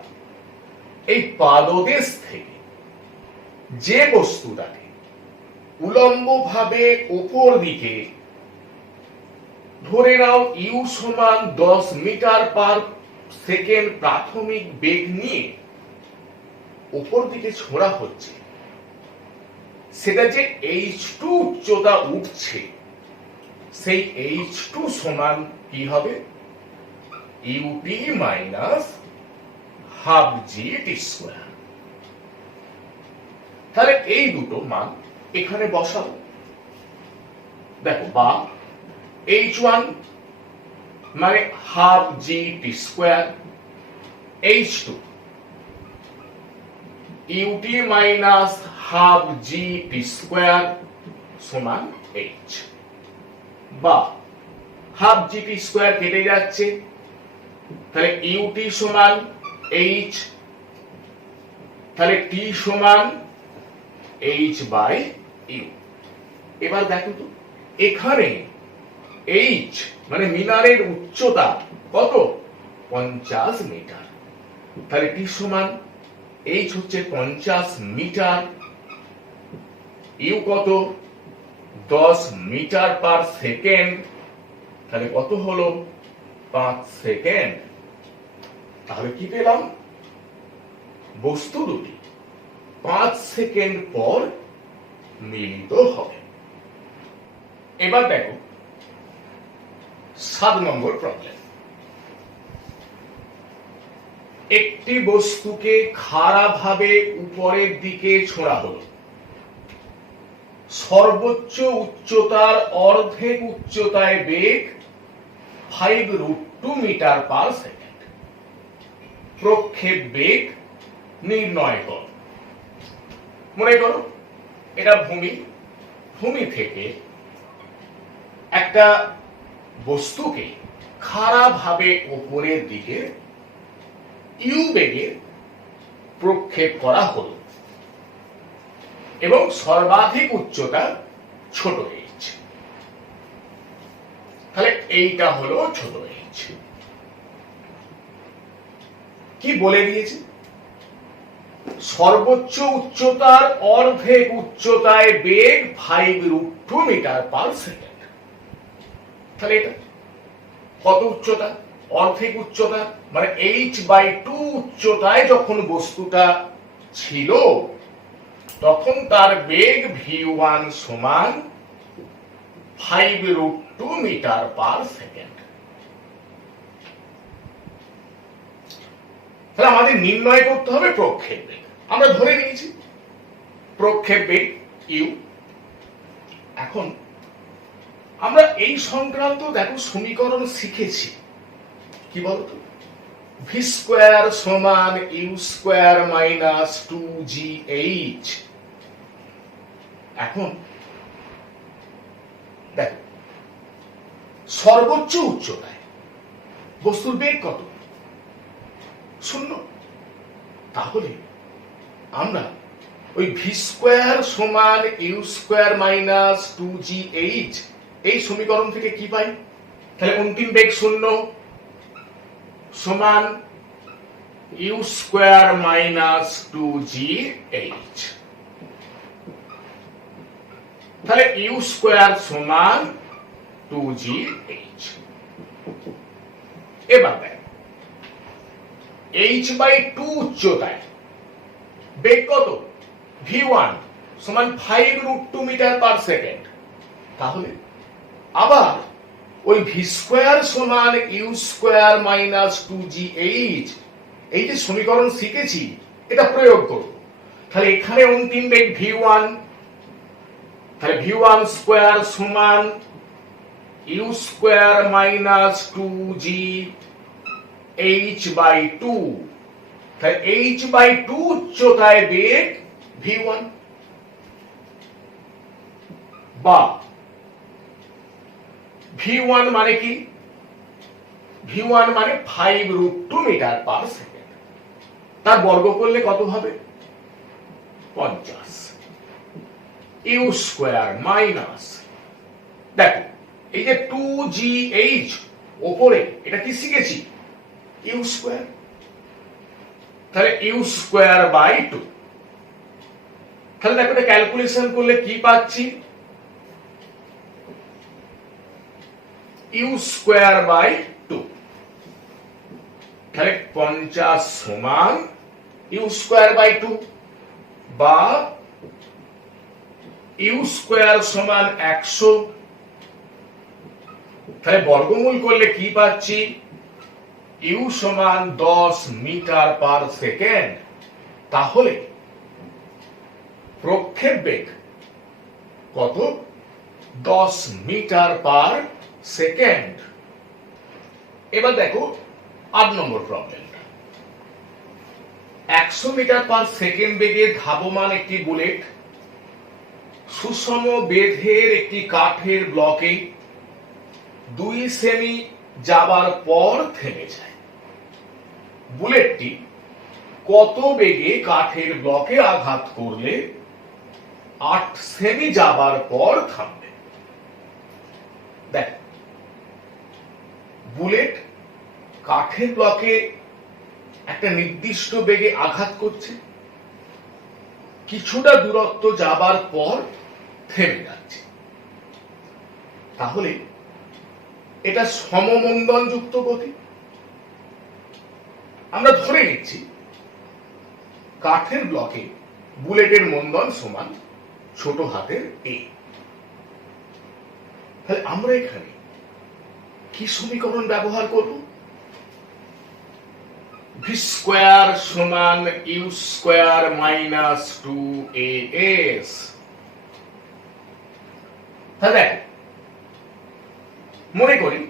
এই পাদদেশ থেকে যে বস্তুটাকে উলম্বভাবে উপর দিকে ধরে নাও u সমান 10 মিটার পার সেকেন্ড প্রাথমিক বেগ নিয়ে উপর দিকে ছোড়া হচ্ছে, সেটা যে h2 উচ্চতা উঠছে, সেই h2 সমান কি হবে? ut minus half gt square. তাহলে এই দুটো মান এখানে বসাবো। দেখো বা h1 মানে half gt square, h2 ut minus half gt square সমান h, বা হাফ gt স্কয়ার কেটে যাচ্ছে, তাহলে ut সমান h, তাহলে t সমান h বাই u। এবার দেখো তো এখানে h মানে মিনারের উচ্চতা কত? 50 মিটার। তাহলে t সমান h হচ্ছে 50 মিটার, u কত? 10 মিটার পার সেকেন্ড। তাহলে কত হলো? 5 সেকেন্ড। তাহলে কি পেলাম? বস্তু দুটি 5 সেকেন্ড পর মিলিত হবে। এবার দেখো 7 নম্বর প্রবলেম। একটি বস্তুকে খাড়াভাবে উপরের দিকে ছোড়া হলো। সর্বোচ্চ উচ্চতার অর্ধেক উচ্চতায় বেগ 5√2 মিটার পার সেকেন্ড। প্রক্ষেপ বেগ নির্ণয় করো। মনে করো এটা ভূমি, ভূমি থেকে একটা বস্তুকে খাড়াভাবে উপরের দিকে ইউ বেগে প্রক্ষেপ করা হলো এবং সর্বাধিক উচ্চতা ছোট এইচ। তাহলে এইটা হলো ছোট এইচ। কি বলে দিয়েছে? সর্বোচ্চ উচ্চতার অর্ধেক উচ্চতায় বেগ 5√2 মিটার পার সেকেন্ড। তাহলে এটা কত উচ্চতা? অর্ধেক উচ্চতা, মানে h/2 উচ্চতায় যখন বস্তুটা ছিল তখন তার বেগ v1 সমান 5√2 মিটার পার সেকেন্ড। তাহলে আমাদের নির্ণয় করতে হবে প্রক্ষেপ বেগ। আমরা ধরে নিয়েছি প্রক্ষেপ বেগ ইউ। এখন আমরা এই সংক্রান্ত দেখো সমীকরণ শিখেছি। কি বলতো? ভি স্কোয়ার সমান ইউ স্কোয়ার মাইনাস 2gh। এখন দেখো সর্বোচ্চ উচ্চতায় বস্তুর বেগ কত? 0। তাহলে আমরা ওই ভি স্কোয়ার সমান ইউ স্কোয়ার মাইনাস 2gh এই সমীকরণ থেকে কি পাই? তাহলে অন্তিম বেগ 0 সমান ইউ স্কোয়ার মাইনাস 2gh। তাহলে ইউ স্কোয়ার সমান 2gh। এবার দেখ h/2 উচ্চতায় বেগ কত? v1 সমান 5√2 মিটার পার সেকেন্ড। তাহলে আবার ওই ভি স্কোয়ার সমান ইউ স্কোয়ার মাইনাস 2gh এই যে সমীকরণ শিখেছি এটা প্রয়োগ করব। তাহলে এখানে অন্তিম বেগ v1, তাহলে v1 স্কোয়ার সমান ইউ স্কোয়ার মাইনাস 2gh/2। তাহলে h/2 উচ্চতায় বেগ v1 বা v1 মানে কি? v1 মানে 5√2 মিটার পার সেকেন্ড। তার বর্গ করলে কত হবে? 50। ইউ স্কোয়ার মাইনাস, দেখো এই যে 2gh ওপরে এটা কি শিখেছি? U square. তাহলে ইউ স্কোয়ার বাই 2। তাহলে দেখো এটা ক্যালকুলেশন করলে কি পাচ্ছি? U square by 2। তাহলে 50 সমান ইউ স্কোয়ার বাই 2 বা ইউ স্কোয়ার সমান 100। তাহলে বর্গমূল করলে কি পাচ্ছি? ইউ সমান 10 মিটার পার সেকেন্ড। তাহলে প্রক্ষেপ বেগ কত? 10 মিটার পার সেকেন্ড। এবার দেখো 8 নম্বর প্রবলেমটা। 100 মিটার পার সেকেন্ড বেগে ধাবমান একটি বুলেট সুষম বেধের একটি কাঠের ব্লকে 2 সেমি যাবার পর থেমে যায়। বুলেটটি কত বেগে কাঠের ব্লকে আঘাত করলে 8 সেমি যাবার পর থামবে? দেখ বুলেট কাঠের ব্লকে একটা নির্দিষ্ট বেগে আঘাত করছে, কিছুটা দূরত্ব যাবার পর থেমে যাচ্ছে। তাহলে এটা সমমন্দন যুক্ত গতি। আমরা ধরে নিচ্ছি কাঠের ব্লকে বুলেটের মন্দন সমান ছোট হাতের a। তাহলে আমরা এখানে কি সমীকরণ ব্যবহার করব? ভি স্কোয়ার সমান ইউ স্কোয়ার মাইনাস 2as। তাহলে দেখো, মনে করি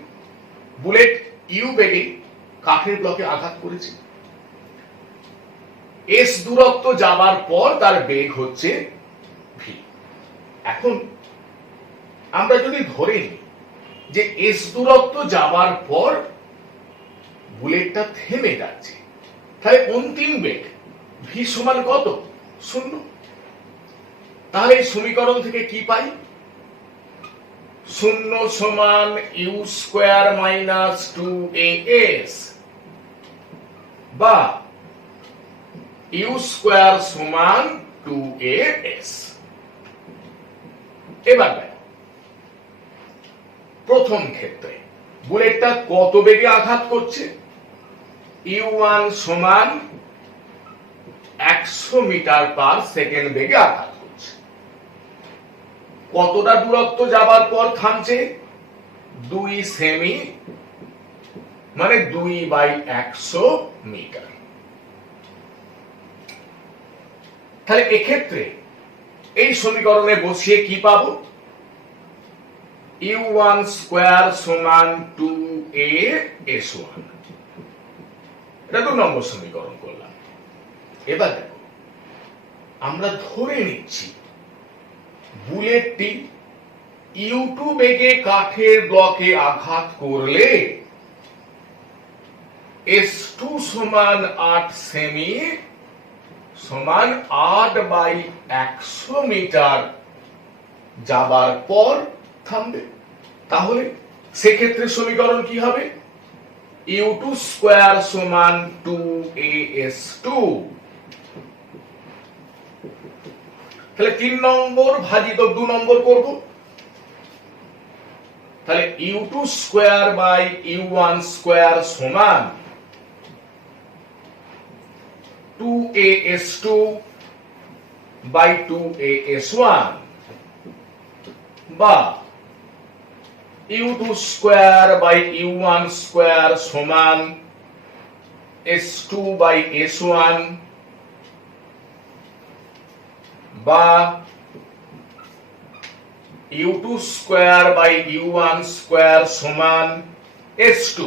বুলেট ইউ বেগে কাঠের ব্লকে আঘাত করেছে। এস দূরত্ব যাবার পর তার বেগ হচ্ছে ভি। এখন আমরা যদি ধরে নিই যে এস দূরত্ব যাবার পর বুলেটটা থেমে যাচ্ছে, তাহলে অন্তিম বেগ ভি সমান কত? 0। তাহলে এই সমীকরণ থেকে কি পাই? 0 সমান ইউ স্কোয়ার মাইনাস 2as বা ইউ স্কোয়ার সমান 2as। এবার দেখো, প্রথম ক্ষেত্রে বুলেটটা কত বেগে আঘাত করছে? u1 সমান 100 মিটার পার সেকেন্ড বেগে আঘাত করছে। কতটা দূরত্ব যাবার পর থামছে? 2 সেমি, মানে 2/100 মিটার। তাহলে এক্ষেত্রে এই সমীকরণে বসিয়ে কি পাবো? u1 স্কয়ার সমান 2as1। এটা 2 নম্বর সমীকরণ করলাম। এবার দেখো, আমরা ধরে নিচ্ছি বুলেটটি u2 বেগে কাঠের ব্লকে আঘাত করলে s2 সমান 8 সেমি সমান 8/100 মিটার যাবার পর থামবে। তাহলে সেক্ষেত্রে সমীকরণ কি হবে? u2 স্কয়ার সমান 2as2। তাহলে 3 নম্বর ভাজিত 2 নম্বর করব। তাহলে u2 square by u1 square সমান 2as2 বাই 2as1 বা u2 square by u1 square সমান s2 বাই s1 বা u2 square by u1 square সমান s2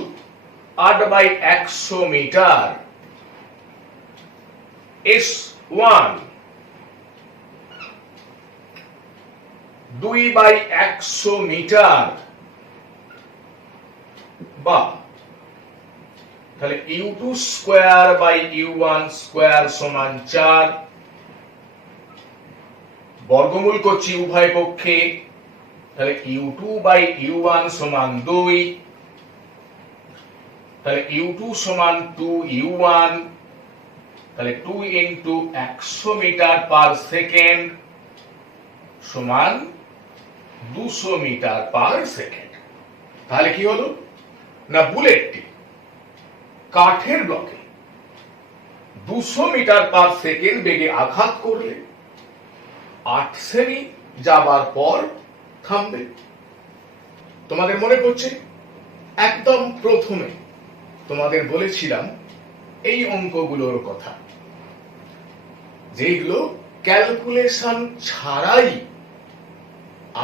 8/100 মিটার s1 2/100 মিটার বা তাহলে u2 square by u1 square সমান 4। বর্গমূল করছি উভয় পক্ষে, তাহলে u2 বাই u1 সমান 2। তাহলে u2 সমান 2u1, তাহলে 2 ইনটু 100 মিটার পার সেকেন্ড সমান 200 মিটার পার সেকেন্ড। তাহলে কি হলো না, বুলেটটি কাঠের ব্লকে 200 মিটার পার সেকেন্ড বেগে আঘাত করলে 8 সেমি যাবার পর থামবে। তোমাদের মনে পড়ছে একদম প্রথমে তোমাদের বলেছিলাম এই অঙ্কগুলোর কথা, যেগুলো ক্যালকুলেশন ছাড়াই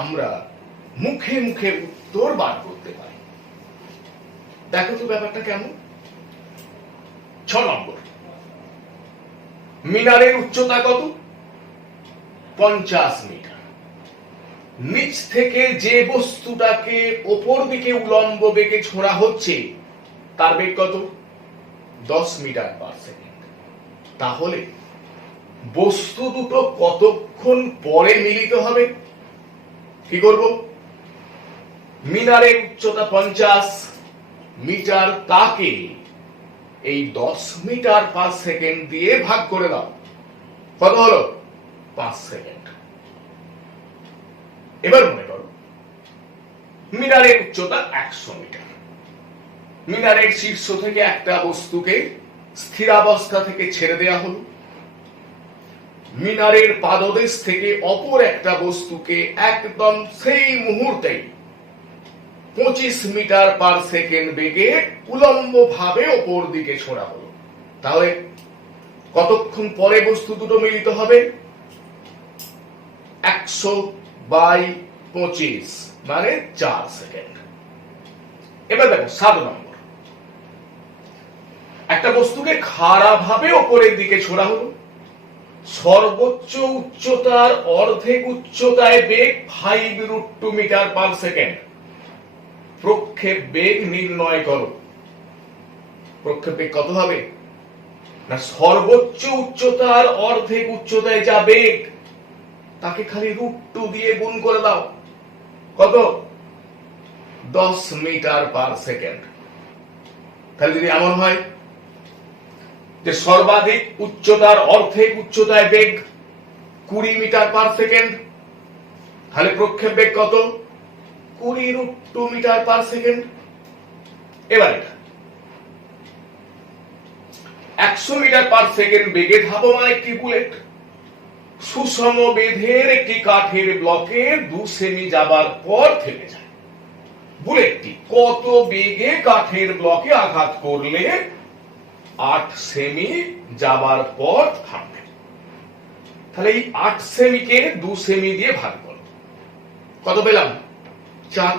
আমরা মুখে মুখে উত্তর বার করতে পারি। দেখো তো ব্যাপারটা কেমন। 6 নম্বর, মিনারের উচ্চতা কত? 50 মিটার। নিচ থেকে যে বস্তুটাকে ওপর দিকে উলম্ব বেগে ছোড়া হচ্ছে তার বেগ কত? 10 মিটার পার সেকেন্ড। তাহলে বস্তু দুটো কতক্ষণ পরে মিলিত হবে? কি করব? মিনারের উচ্চতা 50 মিটার, তাকে এই 10 মিটার পার সেকেন্ড দিয়ে ভাগ করে দাও। কত হলো? 5 সেকেন্ড। এবার মনে করো মিনারের উচ্চতা 100 মিটার। মিনারের শীর্ষ থেকে একটা বস্তুকে স্থিরাবস্থা থেকে ছেড়ে দেওয়া হলো। মিনারের পাদদেশ থেকে অপর একটা বস্তুকে একদম সেই মুহূর্তে 25 মিটার পার সেকেন্ড বেগে উলম্ব ভাবে ওপর দিকে ছোড়া হলো। তাহলে কতক্ষণ পরে বস্তু দুটো মিলিত হবে? 100 বাই 25 মানে 4 সেকেন্ড। এবার দেখো 7 নম্বর, একটা বস্তুকে খাড়া ভাবে উপরের দিকে ছোড়া হলো, সর্বোচ্চ উচ্চতার অর্ধেক উচ্চতায় বেগ 5√2 মিটার পার সেকেন্ড। প্রক্ষেপ বেগ নির্ণয় করো। প্রক্ষেপ বেগ কত হবে না, সর্বোচ্চ উচ্চতার অর্ধেক উচ্চতায় যা বেগ তাকে খালি √2 দিয়ে গুণ করে দাও। কত? 10 মিটার পার সেকেন্ড। তাহলে যদি এমন হয় যে সর্বাধিক উচ্চতার অর্ধেক উচ্চতায় বেগ 20 মিটার পার সেকেন্ড, তাহলে প্রক্ষেপ বেগ কত? 20√2 মিটার পার সেকেন্ড। এবার এটা 100 মিটার পার সেকেন্ড বেগে ধাবমান একটি বুলেট সুষম বেধের একটি কাঠের ব্লকে 2 সেমি যাবার পর থেমে যায়। বুলেটটি কত বেগে কাঠের ব্লকে আঘাত করলে 8 সেমি যাবার পর থামবে? তাহলে এই 8 সেমিকে 2 সেমি দিয়ে ভাগ করো, কত পেলাম? 4।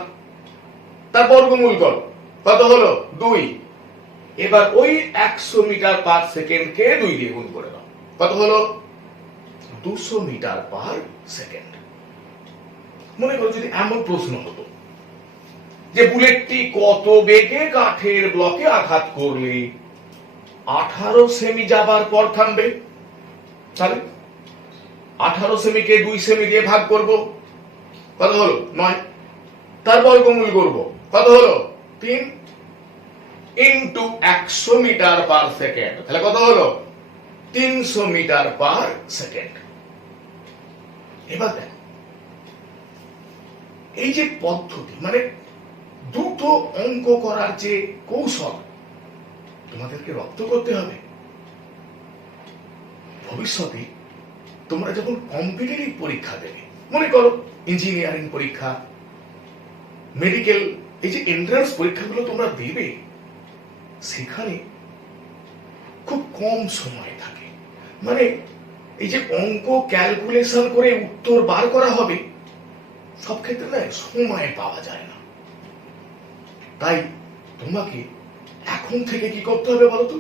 তার বর্গমূল করো, কত হলো? 2। এবার ওই 100 মিটার পার সেকেন্ডকে 2 দিয়ে গুণ করে দাও, কত হলো? 200 মিটার পার সেকেন্ড। মনে করো যদি এমন প্রশ্ন হতো যে বুলেটটি কত বেগে কাঠের ব্লকে আঘাত করলে 18 সেমি যাবার পর থামবে, তাহলে 18 সেমিকে 2 সেমি দিয়ে ভাগ করব, কত হলো? 9। তার বর্গমূল করব, কত হলো? 3 ইনটু 100 মিটার পার সেকেন্ড, তাহলে কত হলো? 300 মিটার পার সেকেন্ড। এবার দেখো এই যে পদ্ধতি, মানে দ্রুত অঙ্ক করার যে কৌশল তোমাদেরকে রপ্ত করতে হবে। ভবিষ্যতে তোমরা যখন কম্পিটিটিভ পরীক্ষা দেবে, মনে করো ইঞ্জিনিয়ারিং পরীক্ষা, মেডিকেল, এই যে এন্ট্রান্স পরীক্ষাগুলো তোমরা দেবে, সেখানে খুব কম সময় থাকে। মানে এই যে অঙ্ক ক্যালকুলেশন করে উত্তর বার করা হবে, সব ক্ষেত্রে না সময় পাওয়া যায় না। তাই তোমাকে এখন থেকে কি করতে হবে বলতো?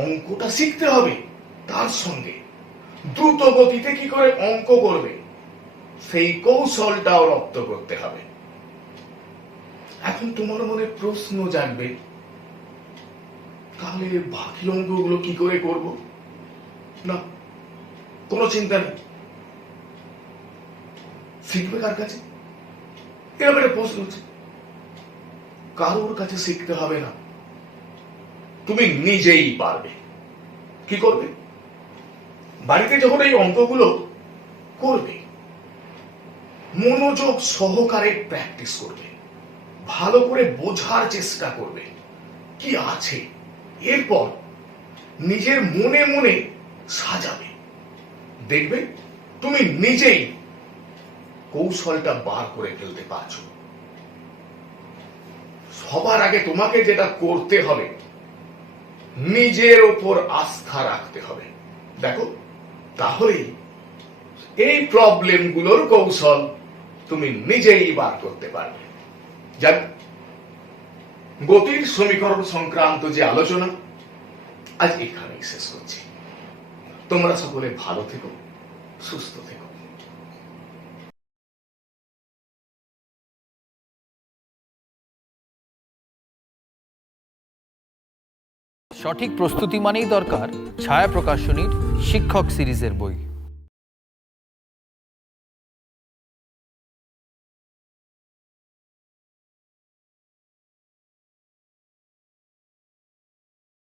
অঙ্কটা শিখতে হবে, তার সঙ্গে দ্রুত গতিতে কি করে অঙ্ক করবে সেই কৌশলটাও রপ্ত করতে হবে। এখন তোমার মনে প্রশ্ন জাগবে, তাহলে বাকি অঙ্কগুলো কি করে করব? না, কোনো চিন্তা নেই, শিখবে কার কাছে? এরকম একটা প্রশ্ন হচ্ছে। কারোর কাছে শিখতে হবে না, তুমি নিজেই পারবে। কি করবে? বাড়িতে যখন এই অঙ্কগুলো করবে, মনোযোগ সহকারে প্র্যাকটিস করবে, ভালো করে বোঝার চেষ্টা করবে কি আছে, এরপর নিজের মনে মনে সাজাবে। দেখবে তুমি নিজেই কৌশলটা বার করে ফেলতে পারছো। সবার আগে তোমাকে যেটা করতে হবে, নিজের ওপর আস্থা রাখতে হবে। দেখো, তাহলেই এই প্রবলেমগুলোর কৌশল তুমি নিজেই বার করতে পারবে। যাক, গতির সমীকরণ সংক্রান্ত যে আলোচনা আজ এখানেই শেষ করছি। তোমরা সকলে ভালো থেকো, সুস্থ থেকো। সঠিক প্রস্তুতি মানেই দরকার ছায়া প্রকাশনীর শিক্ষক সিরিজের বই।